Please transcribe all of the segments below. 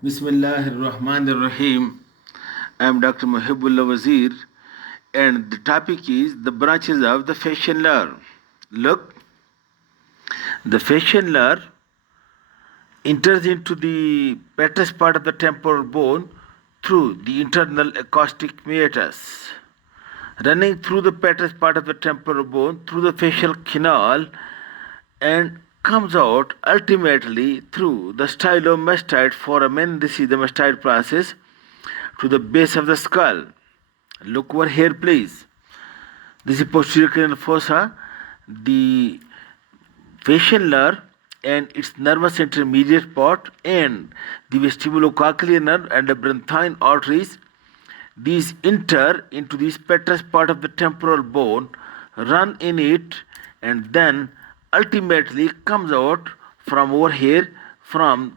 Bismillahirrahmanirrahim. I am Dr. Mohaibullah Wazir, and the topic is the branches of the facial nerve. Look, the facial nerve enters into the petrous part of the temporal bone through the internal acoustic meatus, running through the petrous part of the temporal bone through the facial canal and comes out ultimately through the stylomastoid foramen. This is the mastoid process to the base of the skull. Look over here, please. This is posterior cranial fossa, the facial nerve and its nervous intermediate part, and the vestibulocochlear nerve and the branchial arteries. These enter into this petrous part of the temporal bone, run in it, and then ultimately comes out from over here from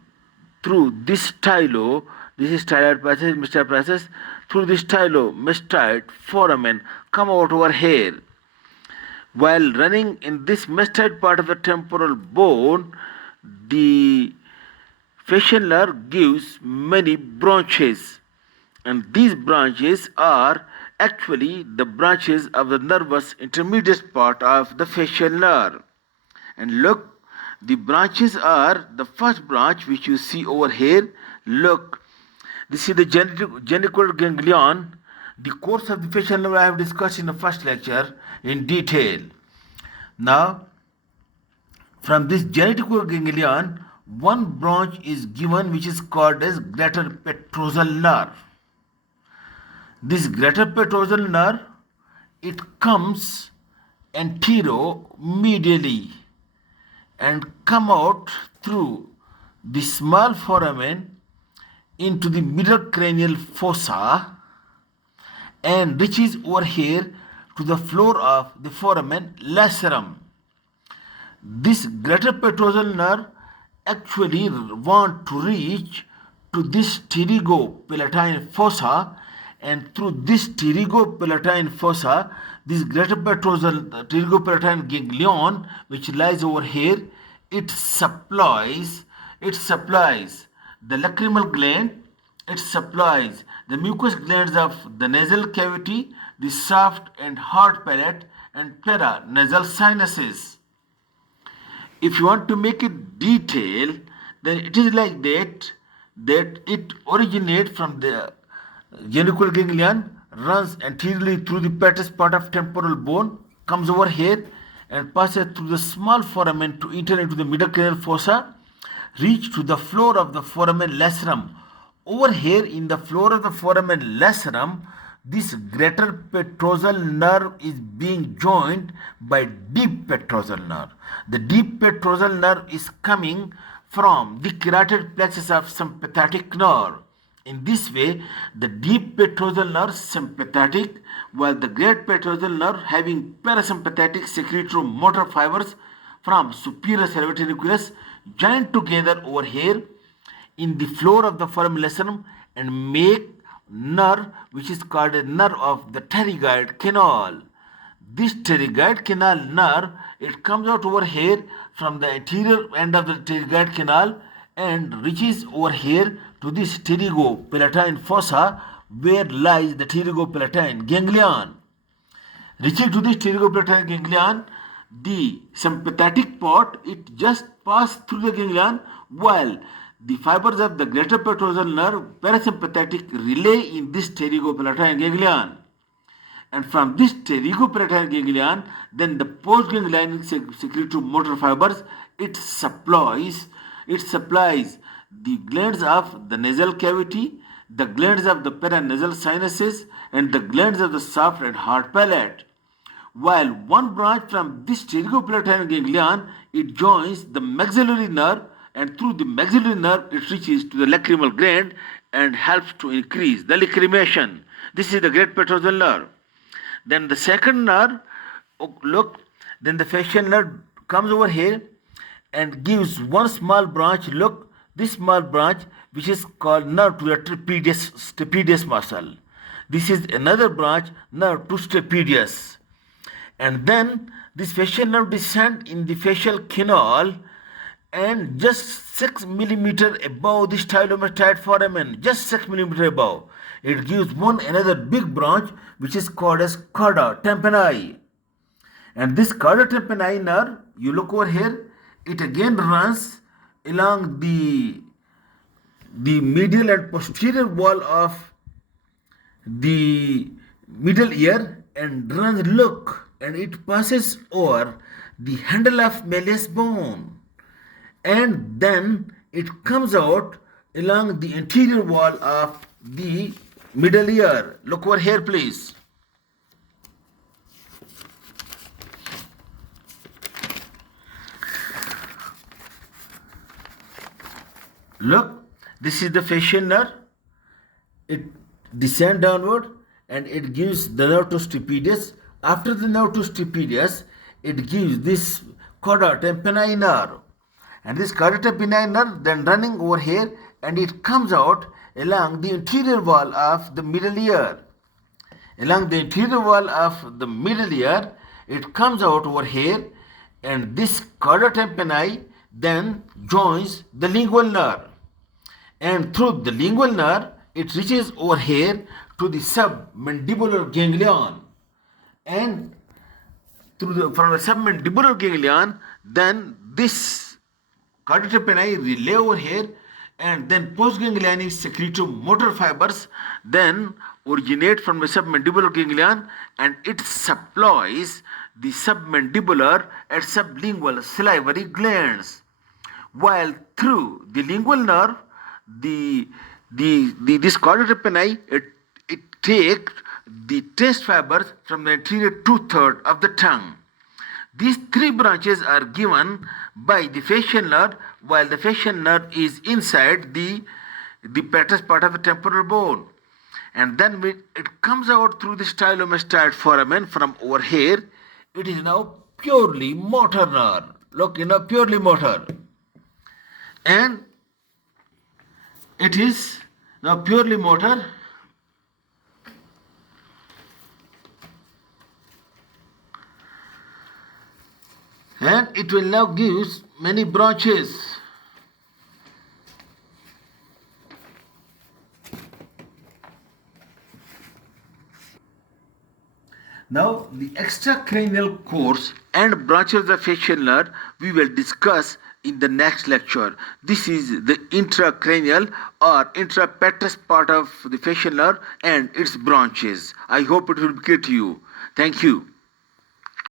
through this stylo. This is styloid process, mastoid process, through this stylomastoid foramen, come out over here. While running in this mastoid part of the temporal bone, the facial nerve gives many branches, and these branches are actually the branches of the nervous intermediate part of the facial nerve. And look, the branches are the first branch which you see over here. Look, this is the genicular ganglion. The course of the facial nerve I have discussed in the first lecture in detail. Now, from this genicular ganglion, one branch is given which is called as greater petrosal nerve. This greater petrosal nerve, it comes anteromedially and come out through the small foramen into the middle cranial fossa and reaches over here to the floor of the foramen lacerum. This greater petrosal nerve actually want to reach to this pterygopalatine fossa, and through this pterygopalatine fossa, this greater pterygopalatine ganglion which lies over here, it supplies the lacrimal gland, it supplies the mucous glands of the nasal cavity, the soft and hard palate, and paranasal sinuses. If you want to make it detail, then it is like that it originates from the genicular ganglion, runs anteriorly through the petrous part of temporal bone, comes over here and passes through the small foramen to enter into the middle cranial fossa, reach to the floor of the foramen lacerum. Over here in the floor of the foramen lacerum, this greater petrosal nerve is being joined by deep petrosal nerve. The deep petrosal nerve is coming from the carotid plexus of sympathetic nerve. In this way, the deep petrosal nerve sympathetic, while the great petrosal nerve having parasympathetic secretomotor fibers from superior salivary nucleus joined together over here in the floor of the foramen lacerum and make nerve which is called a nerve of the pterygoid canal. This pterygoid canal nerve, it comes out over here from the anterior end of the pterygoid canal and reaches over here to this pterygopalatine fossa where lies the pterygopalatine ganglion. Reaching to this pterygopalatine ganglion, the sympathetic part, it just passed through the ganglion, while the fibers of the greater petrosal nerve parasympathetic relay in this pterygopalatine ganglion. And from this pterygopalatine ganglion, then the postganglionic secretomotor fibers, it supplies the glands of the nasal cavity, the glands of the paranasal sinuses, and the glands of the soft and hard palate. While one branch from this pterygopalatine ganglion, it joins the maxillary nerve, and through the maxillary nerve it reaches to the lacrimal gland and helps to increase the lacrimation. This is the great petrosal nerve. Then the second nerve, look, then the facial nerve comes over here and gives one small branch. Look, this small branch which is called nerve to the trapezius muscle. This is another branch, nerve to trapezius. And then this facial nerve descends in the facial canal and just 6 millimeter above the stylomatide foramen, just 6 millimeter above, it gives one another big branch which is called as cauda tympani. And this cauda tympani nerve, you look over here, it again runs along the medial and posterior wall of the middle ear and runs look, and it passes over the handle of malleus bone, and then it comes out along the anterior wall of the middle ear. Look over here, please. Look, this is the facial nerve. It descends downward and it gives the nerve to stapedius. After the nerve to stapedius, it gives this cauda tympani nerve. And this cauda tympani nerve then running over here and it comes out along the anterior wall of the middle ear. Along the anterior wall of the middle ear, it comes out over here, and this cauda tympani then joins the lingual nerve. And through the lingual nerve, it reaches over here to the submandibular ganglion. And from the submandibular ganglion, then this cauda tympani relay over here, and then postganglionic secretomotor fibers then originate from the submandibular ganglion, and it supplies the submandibular and sublingual salivary glands. While through the lingual nerve, this cauda tympani it takes the taste fibers from the anterior two-thirds of the tongue. These three branches are given by the facial nerve, while the facial nerve is inside the petrous part of the temporal bone. And then it comes out through the stylomastoid foramen from over here. It is now purely motor nerve. Look, purely motor. And it is now purely motor. And it will now give many branches. Now the extracranial course and branches of the facial nerve we will discuss in the next lecture. This is the intracranial or intrapetrous part of the facial nerve and its branches. I hope it will be clear to you. Thank you.